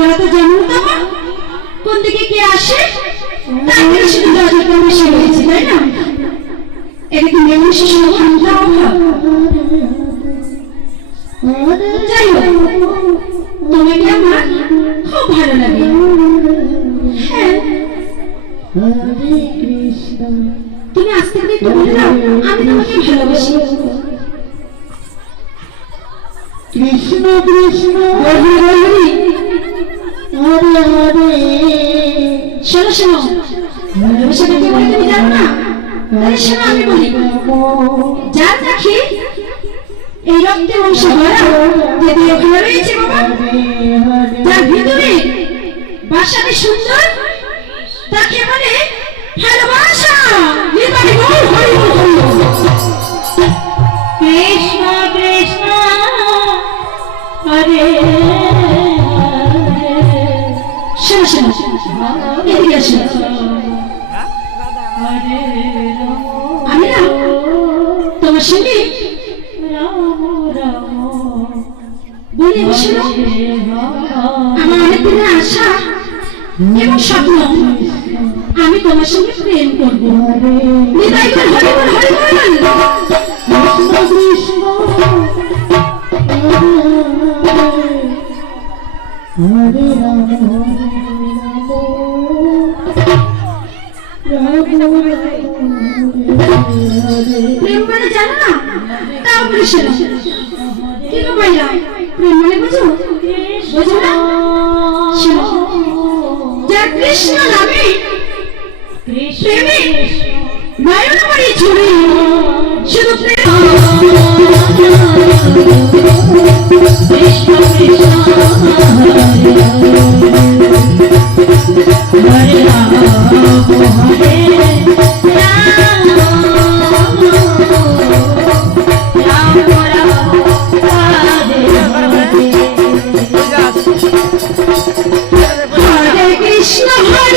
তোরা তো জানো না কোন দিকে কে আসে, তাই থেকে শুধু দরজাটা বেশি হয়েছে, তাই না? এটা কি মেয়ের সমানটা অভাব? যাই হোক, তোমাকে আমার খুব ভালো লাগে। হ্যাঁ, তুমি আস্তে করে একটু বলে দাও আমি তোমাকে ভালোবাসি। কৃষ্ণ কৃষ্ণ হরে হরে হরে হরে। শোনো শোনো, ভালোবাসাটা কি বলে তুমি জানো না? তাহলে শোনো আমি বলি, যার দেখি এই রক্তে বংশ ভরা যে দেহ ভালো রয়েছে বাবা, যার ভিতরে বাসাটি সুন্দর, তাকে বলে ভালোবাসা। নিতাই গৌর হরি বল। কৃষ্ণ কৃষ্ণ হরে শোনো শোনো, এদিকে আসো। আমি না তোমার সঙ্গে বলে শোনো, আমার অনেক দিনের আশা এবং স্বপ্ন, আমি তোমার সঙ্গে প্রেম করবো। নিতাই গৌর হরি বল হরি বল। কৃষ্ণ হরে রাম প্রেম মানে জানো না? তাও বলে শোনো। কি গো ভাইয়া, প্রেম মানে বুঝো? বুঝো না? শোনো, যার কৃষ্ণ নামে প্রেমে নয়ন মণি ঝুড়ি, শুধু প্রেম। কৃষ্ণ কৃষ্ণ হরে রাম হরে রাম, রাম রাম হরে হরে, হরে কৃষ্ণ হরে